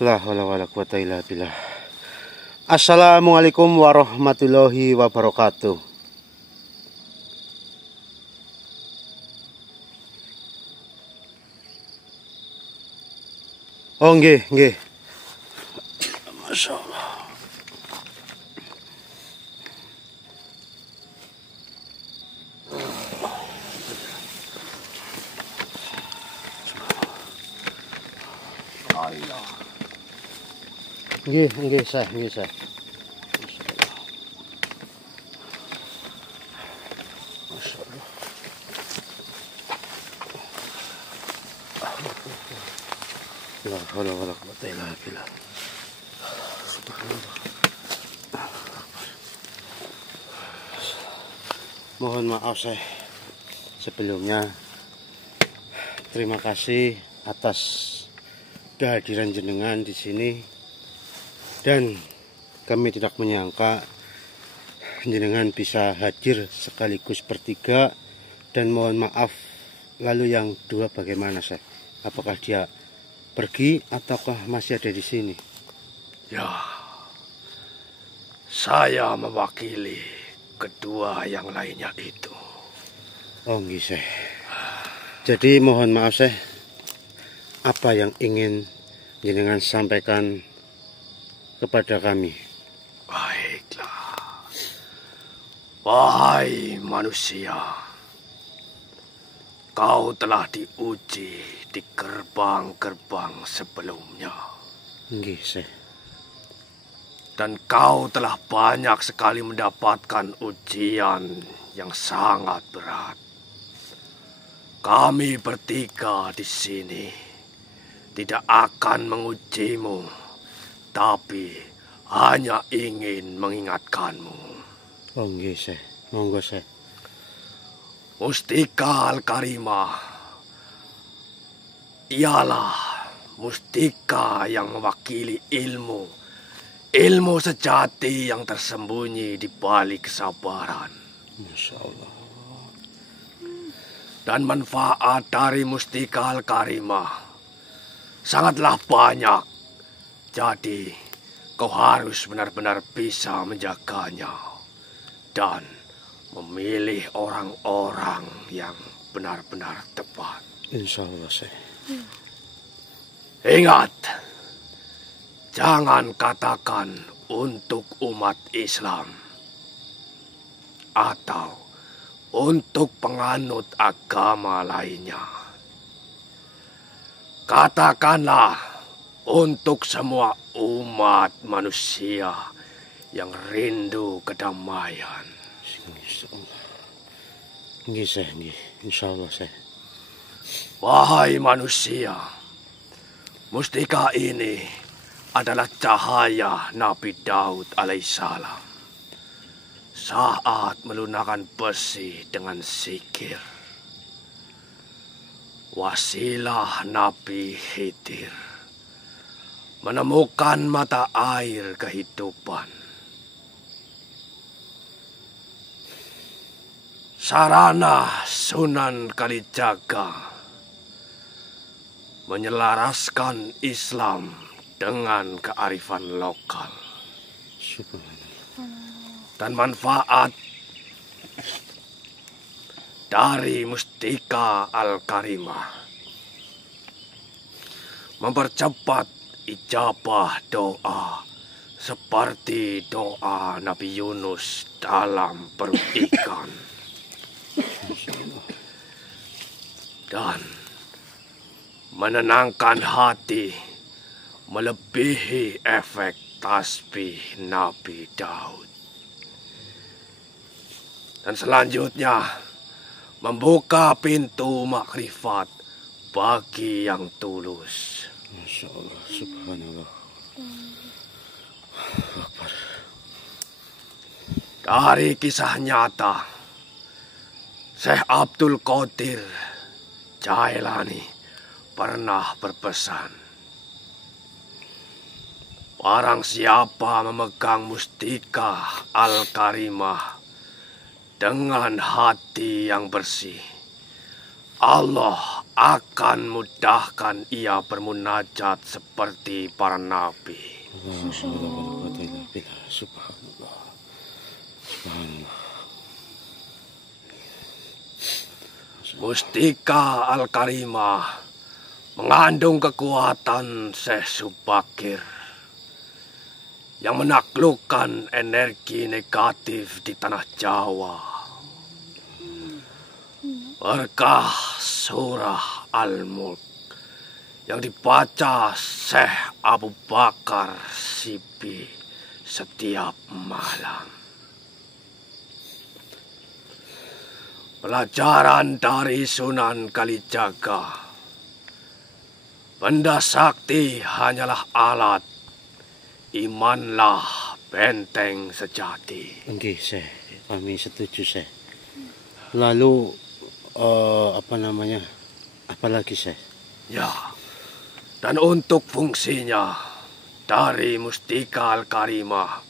La haula wala quwata illa billah. Assalamualaikum warahmatullahi wabarakatuh. Oh nggih, nggih. Masyaallah. Nggih, Syekh, nggih, Syekh. Masyaallah. La haula wala quwata illa billah. Subhanallah. Mohon maaf, Syekh. Sebelumnya terima kasih atas kehadiran jenengan di sini. Dan kami tidak menyangka jenengan bisa hadir sekaligus bertiga. Dan mohon maaf, lalu yang dua bagaimana, Syekh? Apakah dia pergi ataukah masih ada di sini? Ya, saya mewakili kedua yang lainnya itu. Oh nggih, Syekh. Jadi mohon maaf, Syekh, apa yang ingin jenengan sampaikan kepada kami? Baiklah. Wahai manusia, kau telah diuji di gerbang-gerbang sebelumnya. Nggih, Syekh. Dan kau telah banyak sekali mendapatkan ujian yang sangat berat. Kami bertiga di sini tidak akan mengujimu, tapi hanya ingin mengingatkanmu. Oh nggih, Syekh. Monggo, Syekh. Mustika Al-Karimah ialah mustika yang mewakili ilmu sejati yang tersembunyi di balik kesabaran. Masya Allah. Dan manfaat dari mustika Al-Karimah sangatlah banyak. Jadi kau harus benar-benar bisa menjaganya dan memilih orang-orang yang benar-benar tepat. Insya Allah, Syekh. Ingat, jangan katakan untuk umat Islam atau untuk penganut agama lainnya. Katakanlah untuk semua umat manusia yang rindu kedamaian. Nggih, Syekh, nggih. Insyaallah, Syekh. Wahai manusia, mustika ini adalah cahaya Nabi Daud alaihissalam saat melunakkan besi dengan sikir. Wasilah Nabi Khidir menemukan mata air kehidupan. Sarana Sunan Kalijaga menyelaraskan Islam dengan kearifan lokal. Dan manfaat dari mustika Al-Karimah mempercepat ijabah doa seperti doa Nabi Yunus dalam perut ikan. Dan menenangkan hati melebihi efek tasbih Nabi Daud. Dan selanjutnya membuka pintu makrifat bagi yang tulus. Masya Allah, subhanallah. Akbar. Dari kisah nyata, Syekh Abdul Qadir Jailani pernah berpesan, barang siapa memegang mustika Al-Karimah dengan hati yang bersih, Allah akan mudahkan ia bermunajat seperti para nabi. Subhanallah. Subhanallah. Mustika Al-Karimah mengandung kekuatan Syekh Subakir yang menaklukkan energi negatif di tanah Jawa. Berkah surah Al-Mulk yang dibaca Syekh Abu Bakar Sibi setiap malam. Pelajaran dari Sunan Kalijaga. Benda sakti hanyalah alat, imanlah benteng sejati. Nggih, Syekh. Kami setuju, Syekh. Lalu apalagi, Syekh? Ya, dan untuk fungsinya dari Mustika Al-Karimah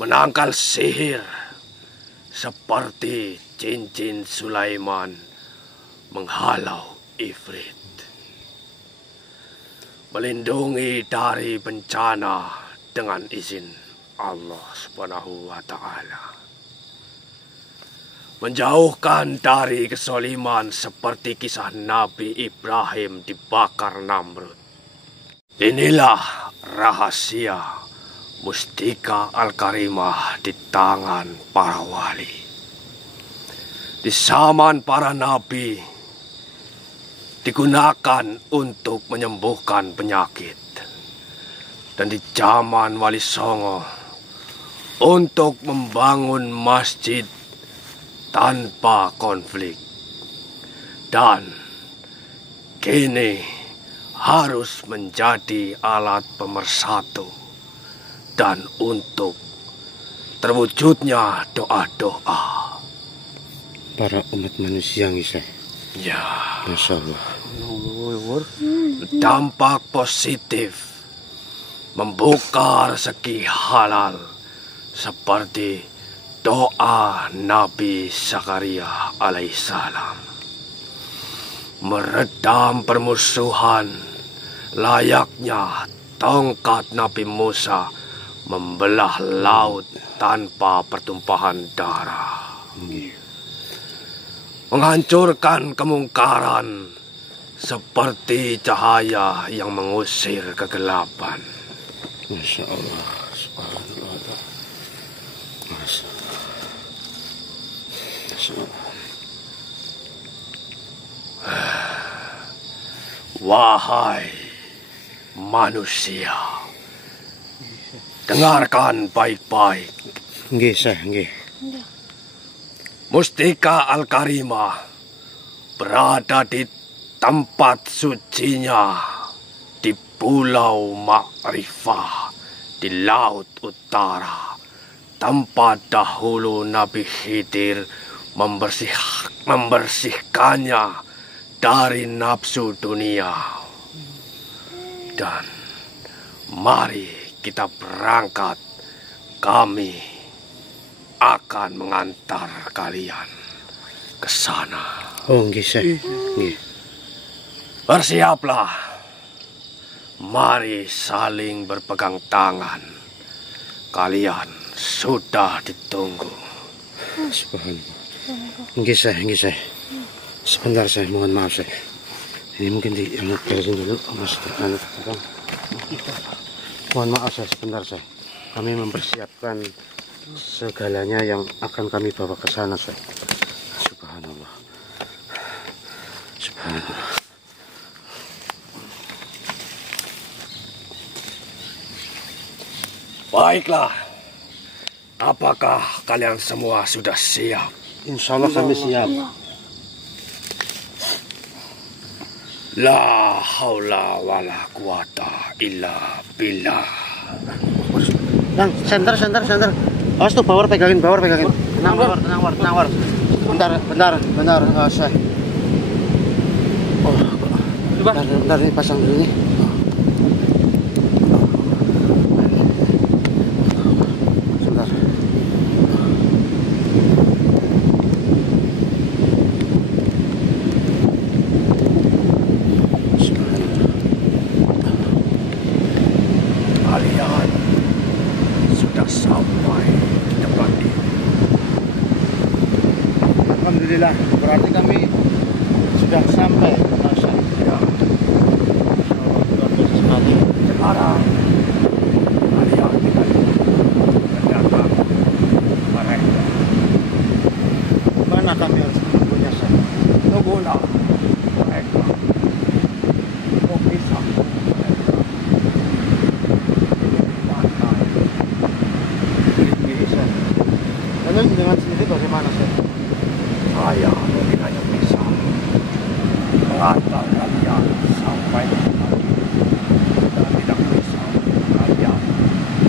menangkal sihir seperti cincin Sulaiman menghalau ifrit, melindungi dari bencana dengan izin Allah Subhanahu wa Ta'ala, menjauhkan dari kesoliman seperti kisah Nabi Ibrahim dibakar Namrud. Inilah rahasia Mustika Al-Karimah di tangan para wali. Di zaman para nabi digunakan untuk menyembuhkan penyakit, dan di zaman Wali Songo untuk membangun masjid tanpa konflik, dan kini harus menjadi alat pemersatu dan untuk terwujudnya doa-doa para umat manusia, Syekh. ya. Masya Allah. Dampak positif membuka rezeki halal seperti doa Nabi Zakaria alaihissalam, meredam permusuhan layaknya tongkat Nabi Musa membelah laut tanpa pertumpahan darah, menghancurkan kemungkaran seperti cahaya yang mengusir kegelapan. Masya Allah. Subhanallah. Masya Allah. Masya Allah. Wahai manusia, dengarkan baik-baik. Nggih, Syekh, nggih. Mustika Al-Karimah berada di tempat sucinya di Pulau Ma'rifah di Laut Utara, tempat dahulu Nabi Khidir membersihkannya dari nafsu dunia. Dan mari kita berangkat, kami akan mengantar kalian ke sana. Oh, nggih, Syekh. Nggih. Bersiaplah. Mari saling berpegang tangan. Kalian sudah ditunggu. Subhanallah. Nggih, Syekh, nggih, Syekh. Sebentar, Syekh, mohon maaf, Syekh. Ini mungkin beresin dulu, Mas. Mohon maaf, Syekh, sebentar, Syekh. Kami mempersiapkan segalanya yang akan kami bawa ke sana, Syekh. Subhanallah. Subhanallah. Baiklah. Apakah kalian semua sudah siap? Insya Allah kami siap. La haula wala quwata illa billah. Yang center. Awas tuh, power pegangin. Tenang, war. Bentar, Syekh. Oh, bentar, ini pasang dulu nih. Sebentar. Alhamdulillah, berarti kami sudah sampai. Ya. Luar biasa sekali. Sekarang kalian tidak ternyata mereka. Mana kami harus menunggunya, Sir? Tunggulah mereka. Kau bisa mereka. Pantai. Bisa. Lalu dengan sendiri bagaimana, Sir? Saya hanya bisa mengantar kalian sampai di tempat dan tidak bisa kalian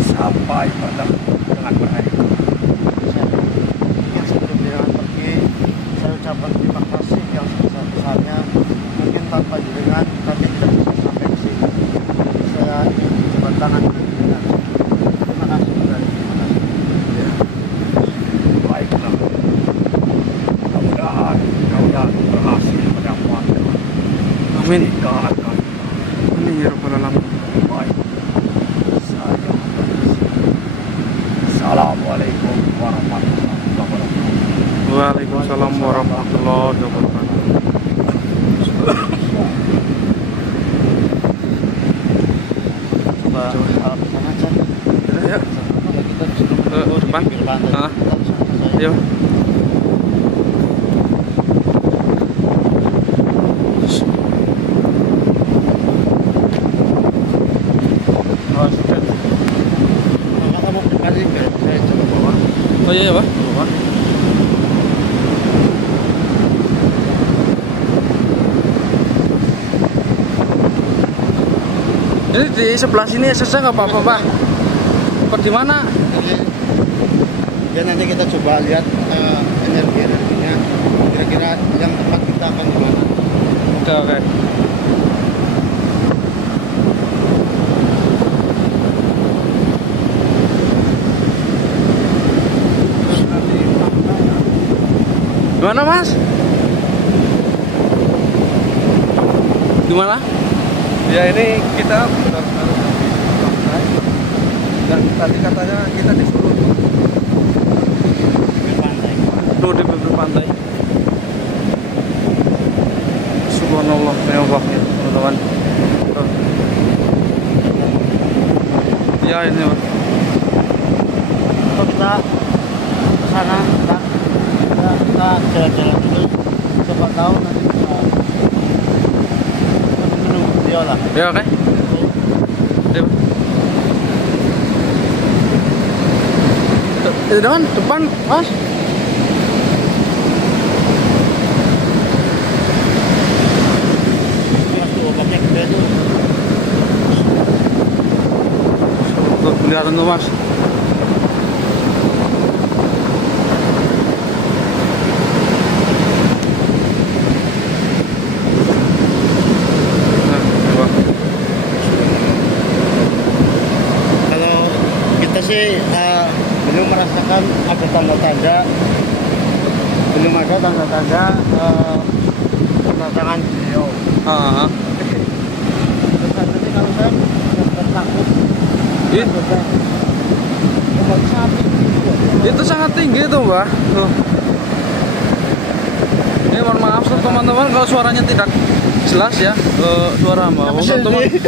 sampai bertemu dengan mereka. Yang sebelum jangan pergi, saya ucapkan terima kasih yang sebesar-besarnya. Mungkin tanpa jenengan kami tidak bisa sampai ke sini. Saya ingin berjabat tangan dengan jenengan. Terima kasih sekali. Terima kasih. Ya. Baiklah. Mudah-mudahan kalian berhasil mendapatkan Amin. pernikahan kalian. Amin ya rabbal alamin. Baik. Saya permisi. Assalamualaikum warahmatullahi wabarakatuh. Waalaikumsalam warahmatullahi wabarakatuh. Coba sana aja. Udah ya. Kita sebelum Ke depan. di pinggir pantai. Ah. Kita di sana saja. Yuk. Oh, sudah. Kalau kamu kali biar saya coba bawa. Oh iya ya, Pak. Bawa. Ini di sebelah sini selesai nggak apa-apa, Pak? Apa di mana? Jadi, ya nanti kita coba lihat energinya kira-kira yang tempat kita akan di mana. Oke, oke. Terus nanti Gimana, Mas? Gimana? Ya ini kita benar-benar di pantai dan tadi katanya kita disuruh di pantai. Tuh di bibir pantai. Subhanallah, mewah ya, teman-teman. Tuh. Ya ini, Pak. Atau kita ke sana, kita jalan-jalan dulu. Coba tahu nanti bisa menunggu dia lah. Ya, oke. Yuk. Di depan, Mas. Lihat tuh ombaknya gede tuh. Tuh, kelihatan tuh, Mas. Nah, coba. Kalau kita sih belum merasakan ada tanda-tanda, belum ada tanda-tanda kedatangan beliau. Ah, Terus nanti kalau saya benar-benar takut, Ih. benar-benar ombak sapi. Itu sangat tinggi tuh, Mbak. Tuh. Ini mohon maaf tuh teman-teman kalau suaranya tidak jelas ya. Suara Mbak. Apa Oh, sih teman. ini?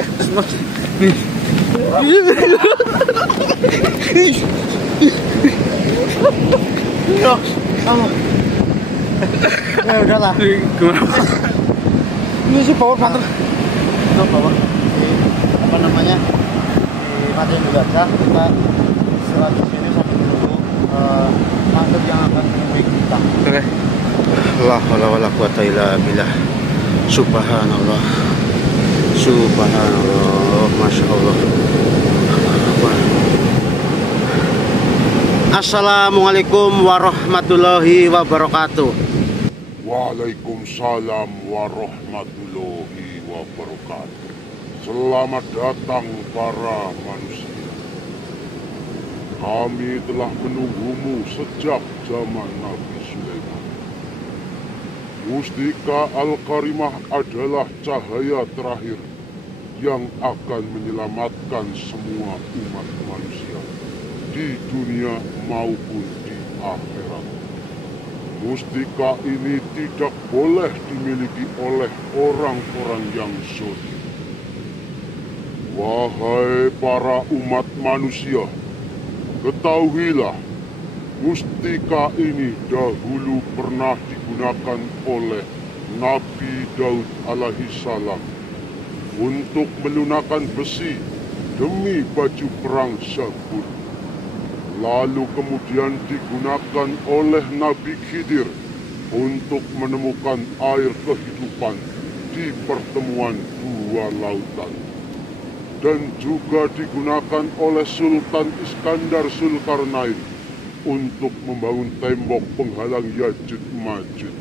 Yo, kamu. Ya udahlah. Gimana? Ini sih power banget. Itu bawa di apa namanya di Matiin dulu aja. Kita istirahat di sini sambil menunggu mantel yang akan menemui kita. Oke. La haula wala quwata illa billah. Subhanallah. Subhanallah. Masya Allah. Assalamualaikum warahmatullahi wabarakatuh. Waalaikumsalam warahmatullahi wabarakatuh. Selamat datang para manusia. Kami telah menunggumu sejak zaman Nabi Sulaiman. Mustika Al-Karimah adalah cahaya terakhir yang akan menyelamatkan semua umat manusia di dunia maupun di akhirat. mustika ini tidak boleh dimiliki oleh orang-orang yang zalim. Wahai para umat manusia, ketahuilah, mustika ini dahulu pernah digunakan oleh Nabi Daud alaihi salam untuk melunakkan besi demi baju perang Zabur. Lalu kemudian digunakan oleh Nabi Khidir untuk menemukan air kehidupan di pertemuan dua lautan. Dan juga digunakan oleh Sultan Iskandar Zulkarnain untuk membangun tembok penghalang Yajuj Majuj.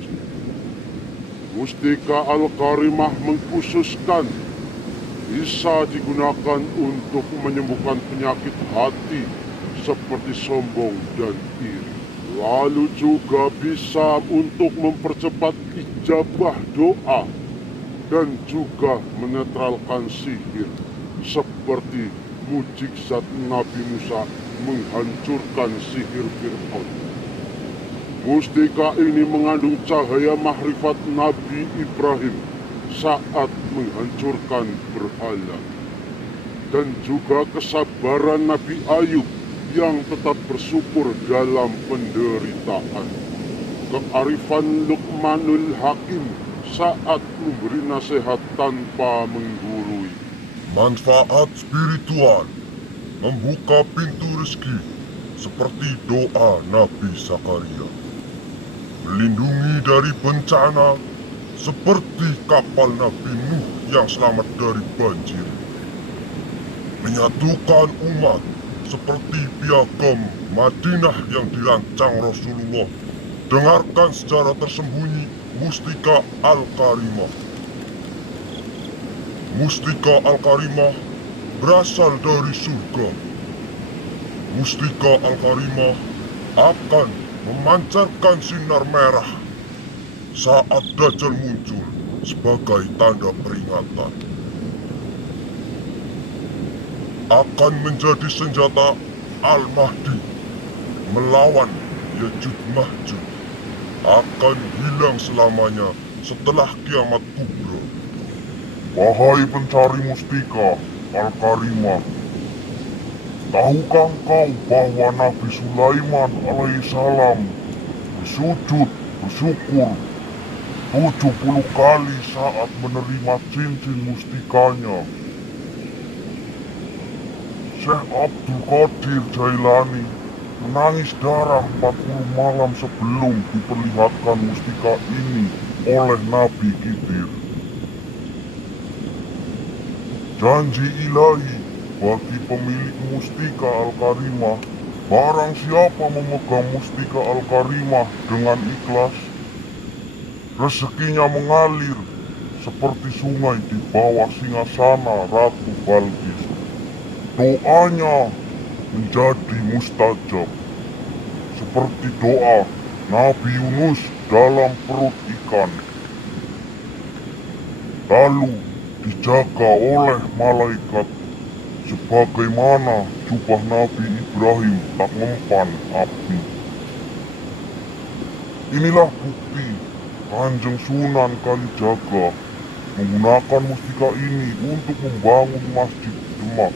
Mustika Al-Karimah mengkhususkan bisa digunakan untuk menyembuhkan penyakit hati seperti sombong dan iri. Lalu juga bisa untuk mempercepat ijabah doa dan juga menetralkan sihir, seperti mukjizat Nabi Musa menghancurkan sihir Fir'aun. Mustika ini mengandung cahaya mahrifat Nabi Ibrahim saat menghancurkan berhala, dan juga kesabaran Nabi Ayub yang tetap bersyukur dalam penderitaan. Kearifan Luqmanul Hakim saat memberi nasihat tanpa menggurui. Manfaat spiritual, membuka pintu rezeki seperti doa Nabi Zakaria. Melindungi dari bencana seperti kapal Nabi Nuh yang selamat dari banjir. Menyatukan umat seperti piagam Madinah yang dirancang Rasulullah. Dengarkan secara tersembunyi Mustika Al-Karimah. Mustika Al-Karimah berasal dari surga. Mustika Al-Karimah akan memancarkan sinar merah saat Dajjal muncul sebagai tanda peringatan. Akan menjadi senjata Al-Mahdi melawan Yajuj Majuj. Akan hilang selamanya setelah kiamat kubra. Wahai pencari mustika Al-Karimah, tahukah kau bahwa Nabi Sulaiman alaihissalam bersujud bersyukur 70 kali saat menerima cincin mustikanya? Syekh Abdul Qadir Jailani menangis darah 40 malam sebelum diperlihatkan mustika ini oleh Nabi Khidir. Janji ilahi bagi pemilik mustika Al-Karimah, barang siapa memegang mustika Al-Karimah dengan ikhlas, rezekinya mengalir seperti sungai di bawah singgasana Ratu Balqis. Doanya menjadi mustajab, seperti doa Nabi Yunus dalam perut ikan. Lalu dijaga oleh malaikat sebagaimana jubah Nabi Ibrahim tak mempan api. Inilah bukti Kanjeng Sunan Kalijaga menggunakan mustika ini untuk membangun Masjid Demak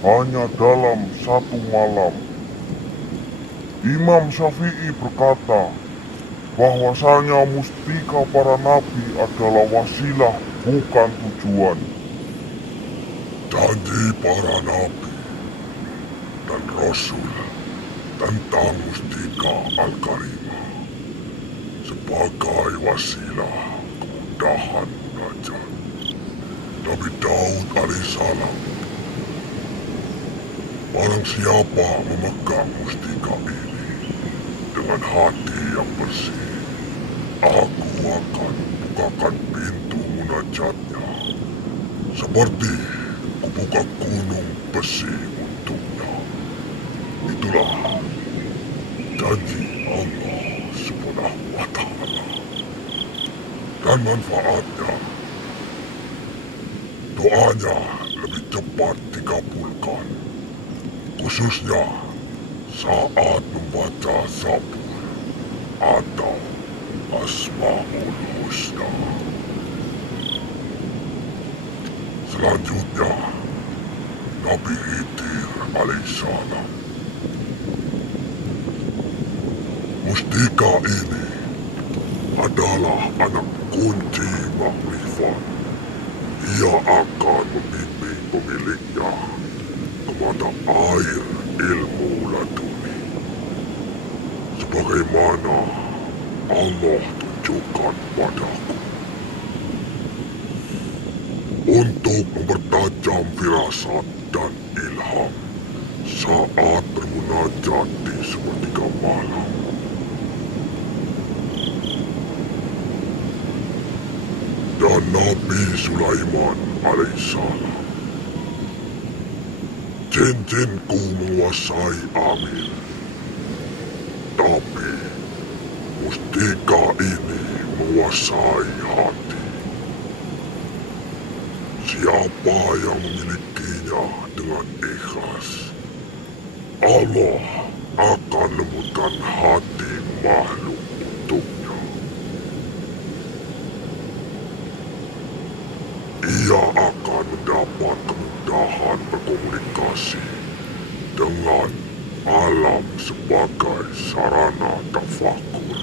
hanya dalam 1 malam. Imam Syafi'i berkata bahwasanya mustika para nabi adalah wasilah, bukan tujuan. Janji para nabi dan rasul tentang mustika Al-Karimah sebagai wasilah kemudahan munajat. Nabi Daud alaihissalam, barang siapa memegang mustika ini dengan hati yang bersih, aku akan bukakan pintu munajatnya seperti kubuka gunung besi untuknya. Itulah janji Allah Subhanahu wa Ta'ala. Dan manfaatnya, doanya lebih cepat dikabulkan, khususnya saat membaca Zabur. atau Asmaul Husna. Selanjutnya, Nabi Khidir alaihissalam. Mustika ini adalah anak kunci makrifat. Ia akan membimbing pemiliknya ke mata air ilmu laduni, sebagaimana Allah tunjukkan padaku. Untuk mempertajam firasat dan ilham saat bermunajat di sepertiga malam. Dan Nabi Sulaiman alaihissalam. Jin-jinku menguasai Amir, tapi mustika ini menguasai hati. Siapa yang memilikinya dengan ikhlas, Allah akan lembutkan hati makhluk untuknya. Ia akan mendapat kemudahan berkomunikasi dengan alam sebagai sarana tafakur.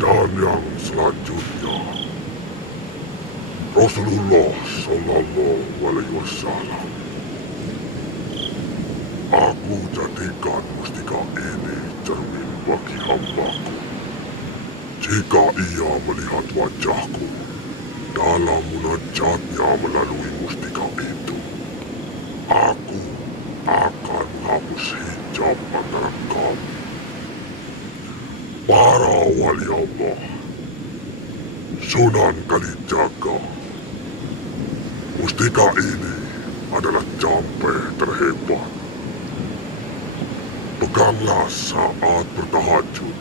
Dan yang selanjutnya, Rasulullah Sallallahu Alaihi Wasallam. Aku jadikan mustika ini cermin bagi hambaku. Jika ia melihat wajahku dalam munajatnya melalui mustika itu, aku akan menghapus hijab antara kami. Para wali Allah, Sunan Kalijaga, mustika ini adalah campe terhebat. Peganglah saat bertahajud.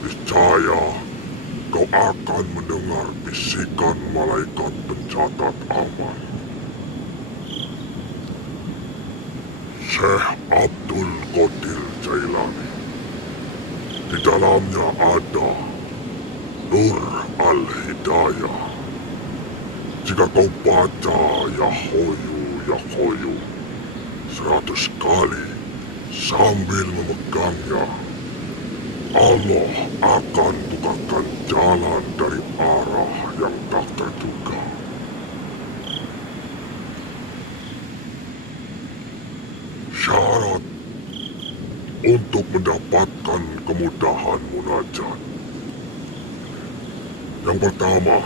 Niscaya kau akan mendengar bisikan malaikat pencatat amal. Syekh Abdul Qadir Jailani. Di dalamnya ada Nur Al-Hidayah. Jika kau baca Ya Hoyu 100 kali sambil memegangnya, Allah akan bukakan jalan dari arah yang tak terduga. Syarat untuk mendapatkan kemudahan munajat. Yang pertama,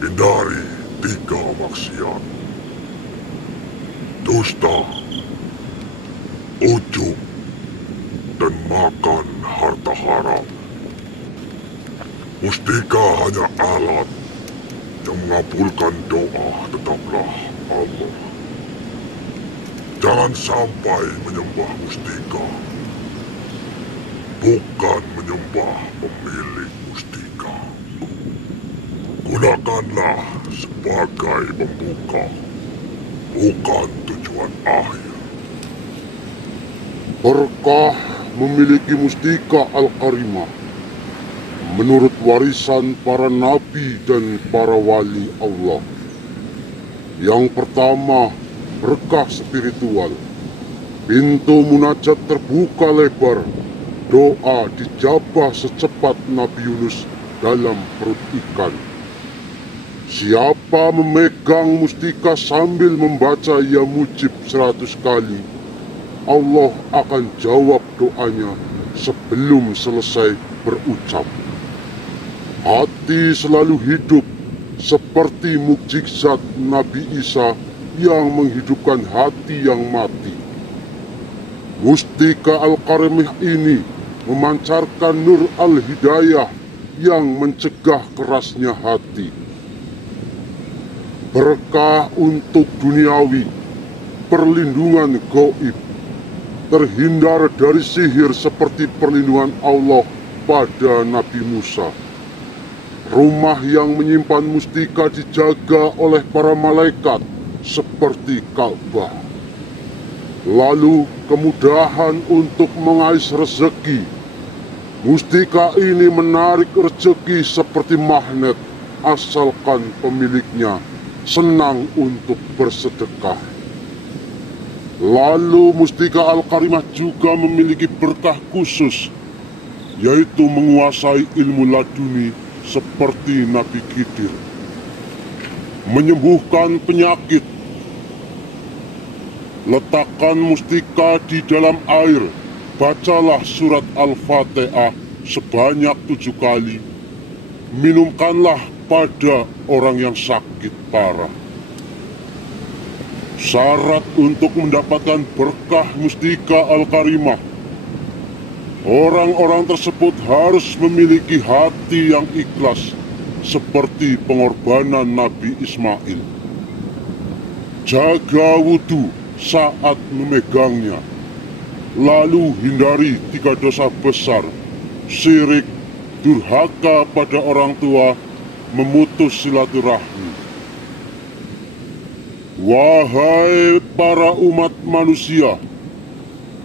hindari 3 maksiat: dusta, ujub, dan makan harta haram. Mustika hanya alat yang mengabulkan doa, tetaplah Allah. Jangan sampai menyembah mustika, bukan menyembah pemilik mustika. Gunakanlah sebagai pembuka, bukan tujuan akhir. Berkah memiliki mustika Al-Karimah menurut warisan para nabi dan para wali Allah. Yang pertama, berkah spiritual. Pintu munajat terbuka lebar. Doa dijabah secepat Nabi Yunus dalam perut ikan. Siapa memegang mustika sambil membaca Ya Mujib 100 kali, Allah akan jawab doanya sebelum selesai berucap. Hati selalu hidup seperti mukjizat Nabi Isa yang menghidupkan hati yang mati. Mustika Al-Karimah ini memancarkan Nur Al-Hidayah yang mencegah kerasnya hati. Berkah untuk duniawi, perlindungan gaib, terhindar dari sihir seperti perlindungan Allah pada Nabi Musa. Rumah yang menyimpan mustika dijaga oleh para malaikat seperti Ka'bah. lalu kemudahan untuk mengais rezeki. Mustika ini menarik rezeki seperti magnet, asalkan pemiliknya senang untuk bersedekah. Lalu mustika Al-Karimah juga memiliki berkah khusus, yaitu menguasai ilmu laduni seperti Nabi Khidir, menyembuhkan penyakit. Letakkan mustika di dalam air, bacalah surat Al-Fatihah sebanyak 7 kali, minumkanlah pada orang yang sakit parah. Syarat untuk mendapatkan berkah mustika Al-Karimah, orang-orang tersebut harus memiliki hati yang ikhlas seperti pengorbanan Nabi Ismail. Jaga wudhu saat memegangnya, lalu hindari 3 dosa besar: syirik, durhaka pada orang tua, memutus silaturahmi. Wahai para umat manusia,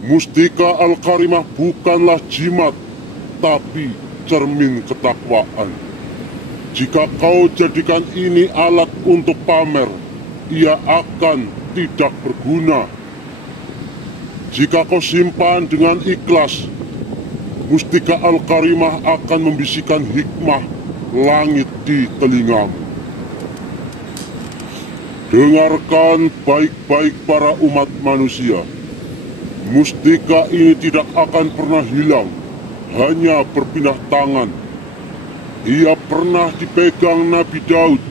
mustika Al-Karimah bukanlah jimat, tapi cermin ketakwaan. Jika kau jadikan ini alat untuk pamer, ia akan tidak berguna. Jika kau simpan dengan ikhlas, mustika Al-Karimah akan membisikkan hikmah langit di telingamu. Dengarkan baik-baik para umat manusia. Mustika ini tidak akan pernah hilang, hanya berpindah tangan. Ia pernah dipegang Nabi Daud,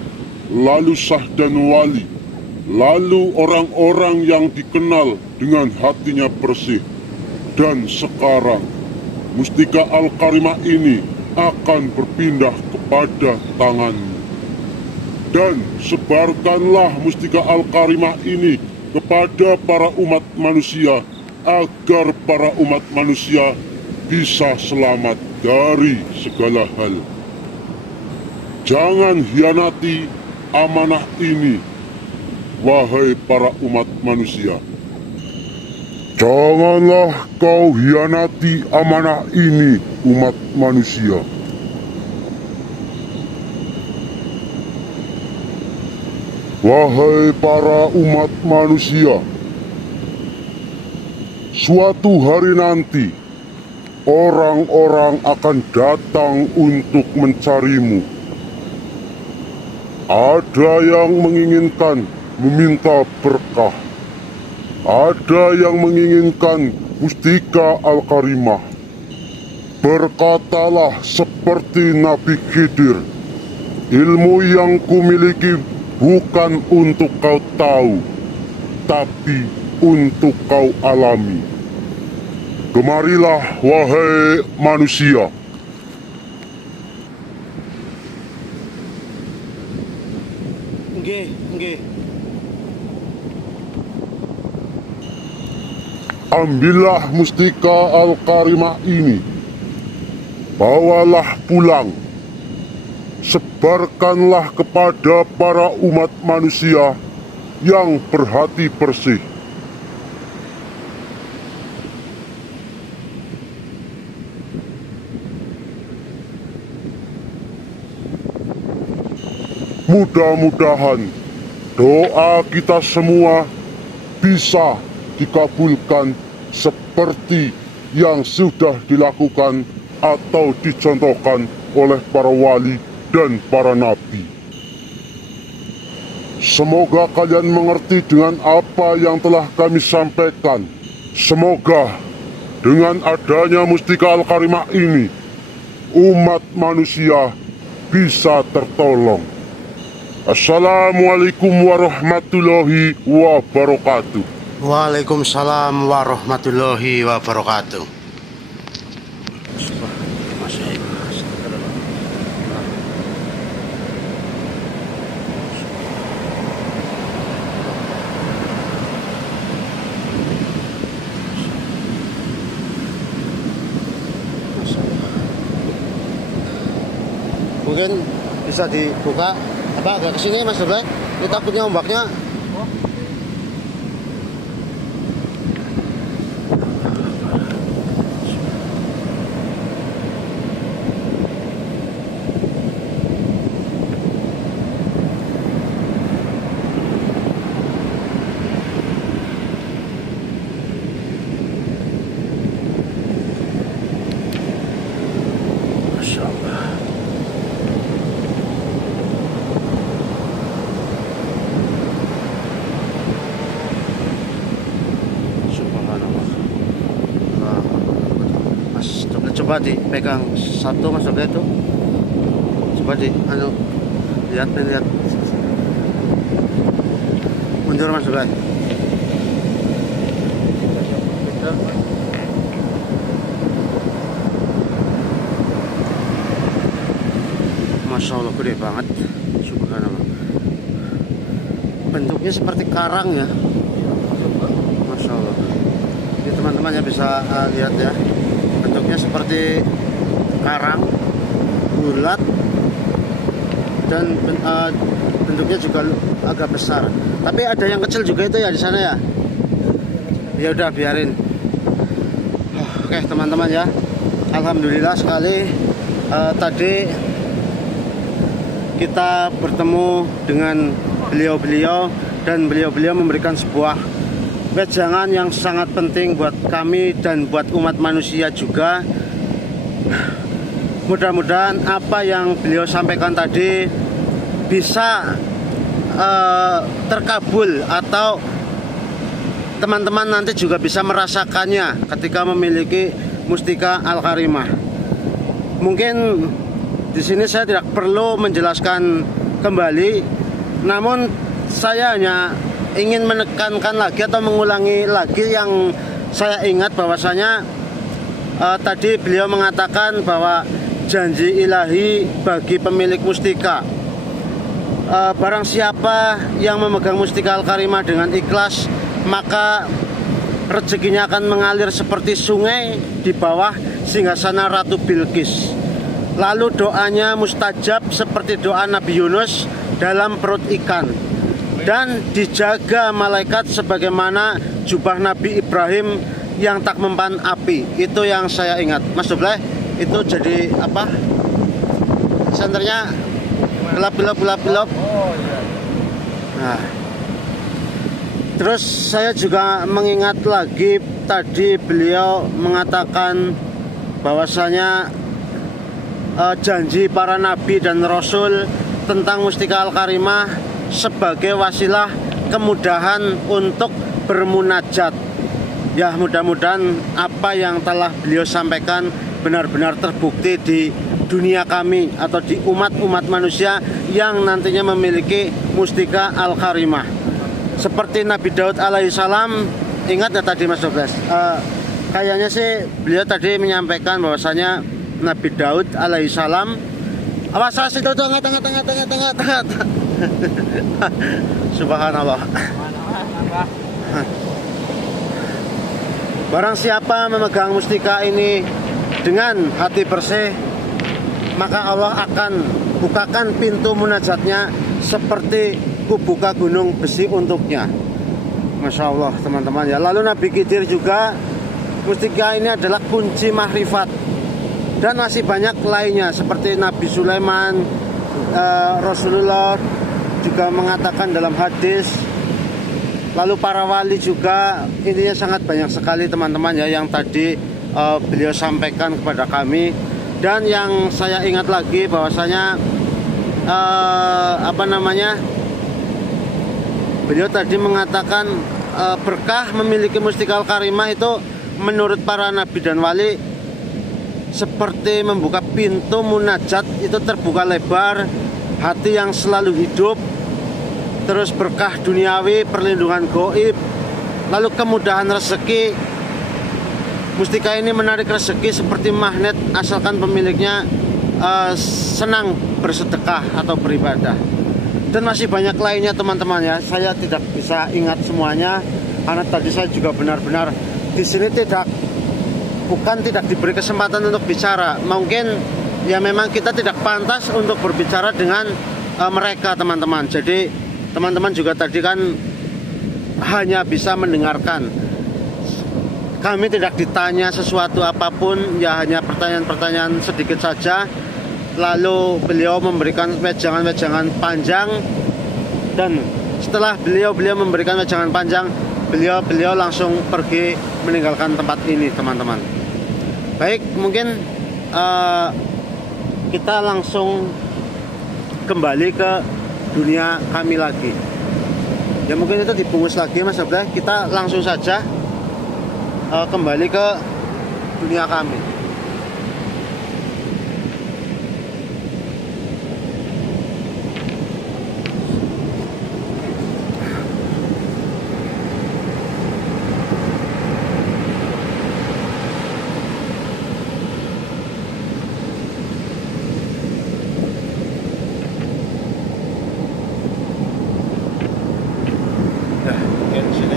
lalu Syah dan Wali, lalu orang-orang yang dikenal dengan hatinya bersih. Dan sekarang, mustika Al-Karimah ini akan berpindah kepada tanganmu. Dan sebarkanlah mustika Al-Karimah ini kepada para umat manusia, agar para umat manusia bisa selamat dari segala hal. Jangan hianati amanah ini, wahai para umat manusia. Janganlah kau hianati amanah ini, umat manusia. Wahai para umat manusia, suatu hari nanti orang-orang akan datang untuk mencarimu. Ada yang menginginkan meminta berkah, ada yang menginginkan mustika Al-Karimah. Berkatalah seperti Nabi Khidir, ilmu yang kumiliki bukan untuk kau tahu, tapi untuk kau alami. Kemarilah, wahai manusia. Nggih. Ambillah mustika Al-Karimah ini, bawalah pulang. Sebarkanlah kepada para umat manusia yang berhati bersih. Mudah-mudahan doa kita semua bisa dikabulkan seperti yang sudah dilakukan atau dicontohkan oleh para wali dan para nabi. Semoga kalian mengerti dengan apa yang telah kami sampaikan. Semoga dengan adanya mustika Al-Karimah ini, umat manusia bisa tertolong. Assalamualaikum warahmatullahi wabarakatuh. Waalaikumsalam warahmatullahi wabarakatuh. Mungkin bisa dibuka agak kesini Mas Sobat, ini takutnya ombaknya. Coba dipegang satu Mas Abdullah itu. Coba lihat. Mundur Mas Abdullah. Masya Allah, gede banget. Subhanallah. Bentuknya seperti karang ya. Masya Allah. Ini teman-teman ya bisa lihat ya. Bentuknya seperti karang, bulat, dan bentuknya juga agak besar. Tapi ada yang kecil juga itu ya di sana ya. Ya udah biarin. Oke teman-teman ya. Alhamdulillah sekali tadi kita bertemu dengan beliau-beliau dan beliau-beliau memberikan sebuah wejangan yang sangat penting buat kami dan buat umat manusia juga. Mudah-mudahan apa yang beliau sampaikan tadi bisa terkabul atau teman-teman nanti juga bisa merasakannya ketika memiliki Mustika Al-Karimah. Mungkin di sini saya tidak perlu menjelaskan kembali, namun saya hanya ingin menekankan lagi atau mengulangi lagi yang saya ingat bahwasanya tadi beliau mengatakan bahwa janji ilahi bagi pemilik mustika. Barang siapa yang memegang Mustika Al-Karimah dengan ikhlas, maka rezekinya akan mengalir seperti sungai di bawah singgasana Ratu Bilqis. Lalu doanya mustajab seperti doa Nabi Yunus dalam perut ikan, dan dijaga malaikat sebagaimana jubah Nabi Ibrahim yang tak mempan api. Itu yang saya ingat. Mas Dobleh, itu jadi apa? Senternya gelap. Nah, terus saya juga mengingat lagi tadi beliau mengatakan bahwasanya janji para nabi dan rasul tentang Mustika Al-Karimah sebagai wasilah kemudahan untuk bermunajat. Ya, mudah-mudahan apa yang telah beliau sampaikan benar-benar terbukti di dunia kami atau di umat-umat manusia yang nantinya memiliki Mustika Al-Karimah. Seperti Nabi Daud alaihissalam, ingat ya tadi Mas Dobles? Kayaknya sih beliau tadi menyampaikan bahwasanya Nabi Daud alaihissalam, awas itu tengah. Subhanallah. Barang siapa memegang mustika ini dengan hati bersih, maka Allah akan bukakan pintu munajatnya seperti kubuka gunung besi untuknya. Masya Allah teman-teman ya. Lalu Nabi Khidir juga, mustika ini adalah kunci makrifat. Dan masih banyak lainnya seperti Nabi Sulaiman, Rasulullah juga mengatakan dalam hadis. Lalu para wali juga, intinya sangat banyak sekali teman-teman ya yang tadi beliau sampaikan kepada kami. Dan yang saya ingat lagi bahwasanya beliau tadi mengatakan berkah memiliki Mustika Al-Karimah itu menurut para nabi dan wali seperti membuka pintu munajat, itu terbuka lebar, hati yang selalu hidup, terus berkah duniawi, perlindungan gaib, lalu kemudahan rezeki. Mustika ini menarik rezeki seperti magnet asalkan pemiliknya senang bersedekah atau beribadah. Dan masih banyak lainnya teman-teman ya. Saya tidak bisa ingat semuanya karena tadi saya juga benar-benar di sini bukan tidak diberi kesempatan untuk bicara. Mungkin ya memang kita tidak pantas untuk berbicara dengan mereka teman-teman. Jadi teman-teman juga tadi kan hanya bisa mendengarkan. Kami tidak ditanya sesuatu apapun, ya hanya pertanyaan-pertanyaan sedikit saja. Lalu beliau memberikan wejangan-wejangan panjang, dan setelah beliau memberikan wejangan panjang, beliau langsung pergi meninggalkan tempat ini teman-teman. Baik, mungkin kita langsung kembali ke dunia kami lagi. Ya mungkin itu dibungkus lagi Mas Abdullah. Kita langsung saja kembali ke dunia kami. Oke, sini.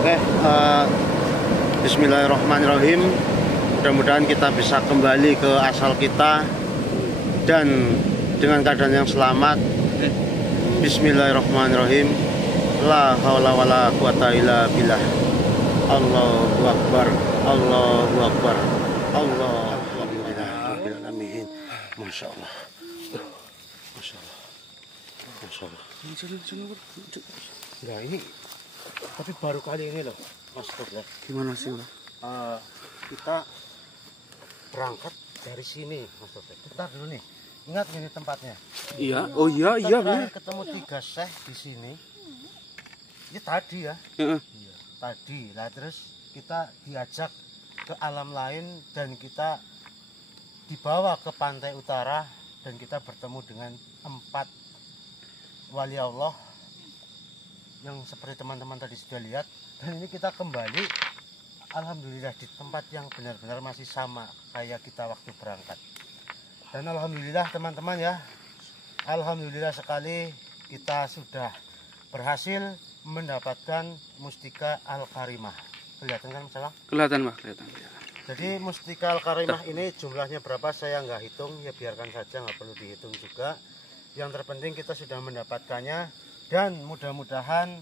Oke, bismillahirrahmanirrahim. Mudah-mudahan kita bisa kembali ke asal kita dan dengan keadaan yang selamat. Bismillahirrahmanirrahim. La haula wala quwata illa billah. Allahu akbar. Allahu akbar. Alhamdulillahirabbil alamin. Masya Allah. Masya Allah. Masya Allah. Enggak, ini tapi baru kali ini loh, Mas Tobler. Gimana sih, Mas? Kita berangkat dari sini, Mas Tobler. Bentar dulu nih. Ingat ini tempatnya. Iya. Oh iya, Kita iya terakhir benar. ketemu 3 syekh di sini. Ini tadi ya. Heeh. Iya, tadi. Lah terus kita diajak ke alam lain dan kita dibawa ke pantai utara dan kita bertemu dengan 4 wali Allah yang seperti teman-teman tadi sudah lihat. Dan ini kita kembali, alhamdulillah, di tempat yang benar-benar masih sama kayak kita waktu berangkat. Dan alhamdulillah teman-teman ya, alhamdulillah sekali kita sudah berhasil mendapatkan Mustika Al-Karimah. Kelihatan kan Mas Alang? Kelihatan, Mas, kelihatan. Jadi Mustika Al-Karimah ini jumlahnya berapa saya nggak hitung, ya biarkan saja, nggak perlu dihitung juga. Yang terpenting kita sudah mendapatkannya dan mudah-mudahan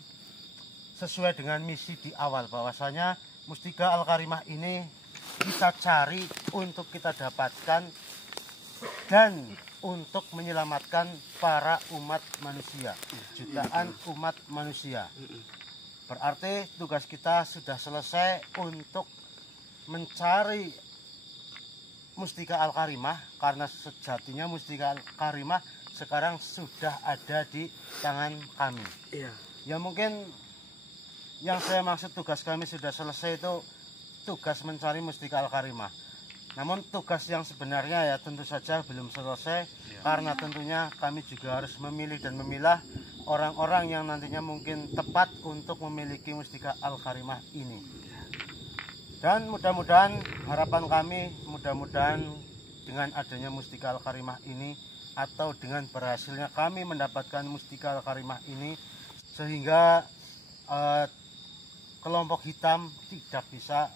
sesuai dengan misi di awal, bahwasanya Mustika Al-Karimah ini kita cari untuk kita dapatkan dan untuk menyelamatkan para umat manusia, jutaan umat manusia. Berarti tugas kita sudah selesai untuk mencari Mustika Al-Karimah, karena sejatinya Mustika Al-Karimah sekarang sudah ada di tangan kami. Iya. Ya mungkin yang saya maksud tugas kami sudah selesai itu tugas mencari Mustika Al-Karimah. Namun tugas yang sebenarnya ya tentu saja belum selesai, karena tentunya kami juga harus memilih dan memilah orang-orang yang nantinya mungkin tepat untuk memiliki Mustika Al-Karimah ini. Dan mudah-mudahan harapan kami, mudah-mudahan dengan adanya Mustika Al-Karimah ini atau dengan berhasilnya kami mendapatkan Mustika Al-Karimah ini, sehingga kelompok hitam tidak bisa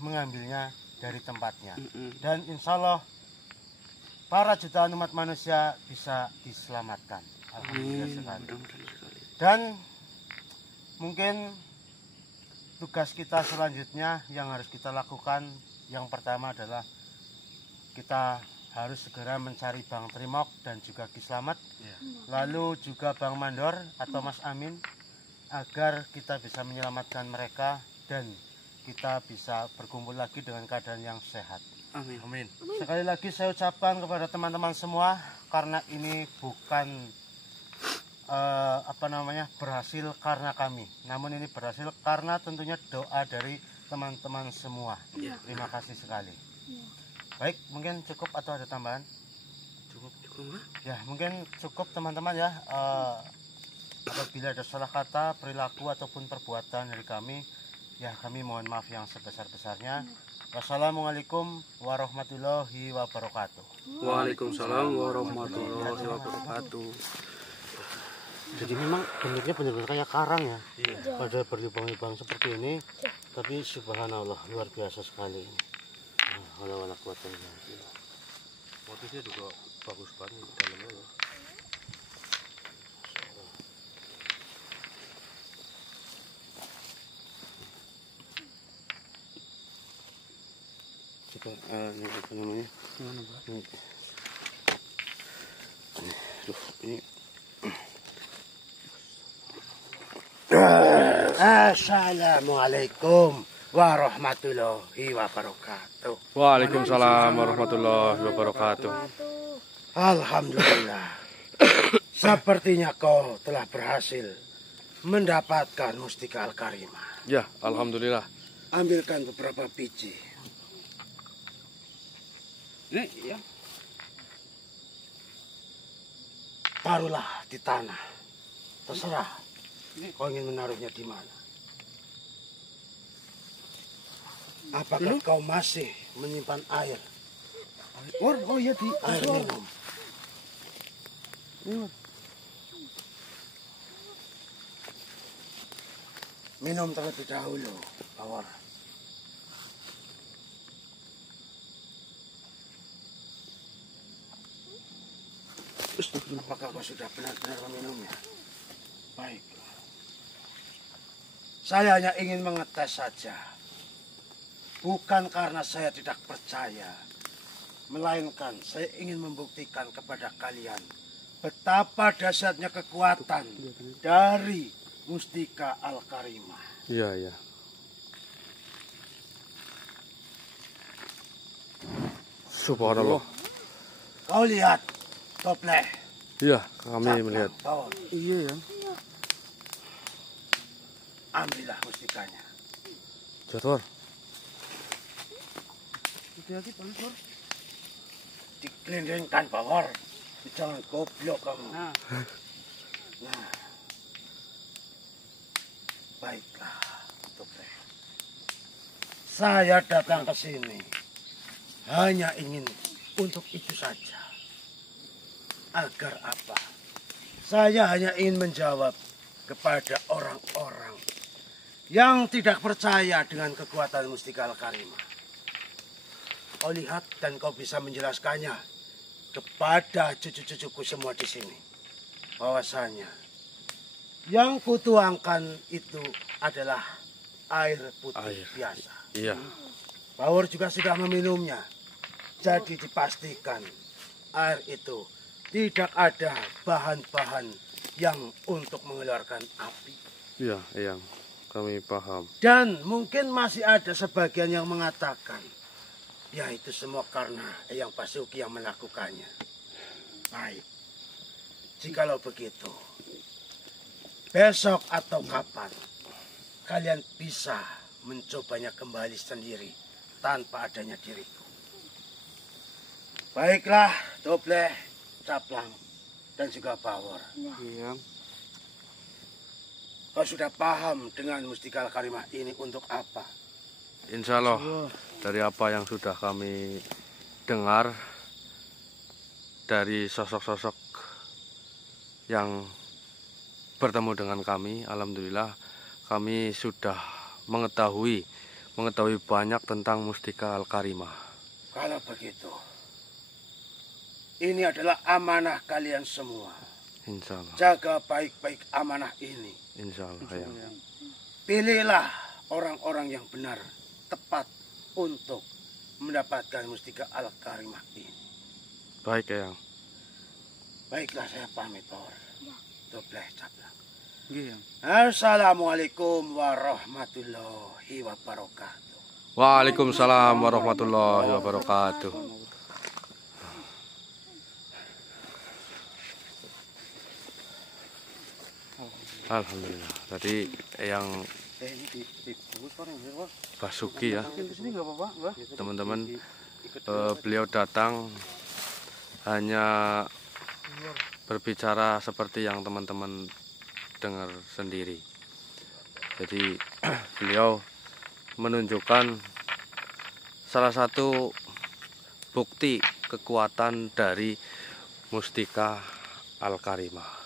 mengambilnya dari tempatnya. Dan insya Allah para jutaan umat manusia bisa diselamatkan. Alhamdulillah sekali. Dan mungkin tugas kita selanjutnya yang harus kita lakukan, yang pertama adalah kita harus segera mencari Bang Trimok dan juga Ki Slamet, lalu juga Bang Mandor atau Mas Amin, agar kita bisa menyelamatkan mereka dan kita bisa berkumpul lagi dengan keadaan yang sehat. Amin. Amin. Sekali lagi saya ucapkan kepada teman-teman semua, karena ini bukan berhasil karena kami, namun ini berhasil karena tentunya doa dari teman-teman semua. Terima kasih sekali. Baik, mungkin cukup atau ada tambahan? Cukup. Ya, mungkin cukup teman-teman ya. Apabila ada salah kata, perilaku ataupun perbuatan dari kami, ya kami mohon maaf yang sebesar-besarnya. Wassalamualaikum warahmatullahi wabarakatuh. Waalaikumsalam warahmatullahi wabarakatuh. Jadi memang bentuknya benar-benar kayak karang ya. Pada berlubang-lubang seperti ini, tapi subhanallah luar biasa sekali. Wala quwata illa billah. Motifnya juga bagus banget dalamnya ya. Coba ini apa namanya? Gimana, Pak? Ini. Assalamualaikum warahmatullahi wabarakatuh. Waalaikumsalam warahmatullahi wabarakatuh. Alhamdulillah. Sepertinya kau telah berhasil mendapatkan Mustika Al-Karimah. Ya, alhamdulillah. Ambilkan beberapa biji. Ini ya. Taruhlah di tanah. Terserah. Kau ingin menaruhnya di mana? Apakah kau masih menyimpan air? Oh iya di Air minum. Minum terlebih dahulu, Bawor. Apakah kau sudah benar-benar meminumnya? Baik. Saya hanya ingin mengetes saja. Bukan karena saya tidak percaya. Melainkan saya ingin membuktikan kepada kalian betapa dahsyatnya kekuatan dari Mustika Al-Karimah. Iya, iya. Subhanallah. Kau lihat, Topleh. Iya, kami melihat. Bawor. Iya ya. Ambillah mustikanya. Jadwal. Hati-hati panas, Bor. Dikelilingkan, Bawor. Jangan goblok kamu. Nah, Baiklah, Topleh. Saya datang ke sini hanya ingin untuk itu saja. Agar apa? Saya hanya ingin menjawab kepada orang-orang yang tidak percaya dengan kekuatan Mustika Al-Karimah. Kau lihat dan kau bisa menjelaskannya kepada cucu-cucuku semua di sini. Bahwasanya yang kutuangkan itu adalah air putih biasa. Iya. Bawor juga sudah meminumnya. Jadi dipastikan air itu tidak ada bahan-bahan yang untuk mengeluarkan api. Iya, Eyang. Kami paham. Dan mungkin masih ada sebagian yang mengatakan, ya itu semua karena Eyang Basuki yang melakukannya. Baik, jikalau begitu, besok atau kapan kalian bisa mencobanya kembali sendiri tanpa adanya diriku. Baiklah, Topleh, Caplang, dan juga Bawor. iya. Kau sudah paham dengan Mustika Al-Karimah ini untuk apa? Insya Allah dari apa yang sudah kami dengar dari sosok-sosok yang bertemu dengan kami, alhamdulillah kami sudah mengetahui banyak tentang Mustika Al-Karimah. Kalau begitu, ini adalah amanah kalian semua. Insya Allah, Jaga baik-baik amanah ini. insya Allah. Ya. Pilihlah orang-orang yang benar, tepat untuk mendapatkan Mustika Al-Karimah ini. Baik, Eyang. Baiklah, saya pamit, Bawor. Topleh, Caplang. Iya. Assalamualaikum warahmatullahi wabarakatuh. Waalaikumsalam warahmatullahi wabarakatuh. Alhamdulillah. Tadi yang Basuki ya, Di sini nggak apa-apa, Mbak. teman-teman, beliau datang hanya berbicara seperti yang teman-teman dengar sendiri. Jadi beliau menunjukkan salah satu bukti kekuatan dari Mustika Al-Karimah.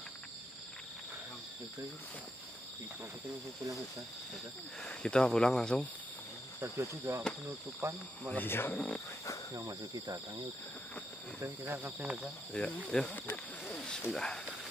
Kita pulang langsung. Tadi juga penutupan malah yang masih datangnya. Kita akan saja. Ya, ya. Bismillah.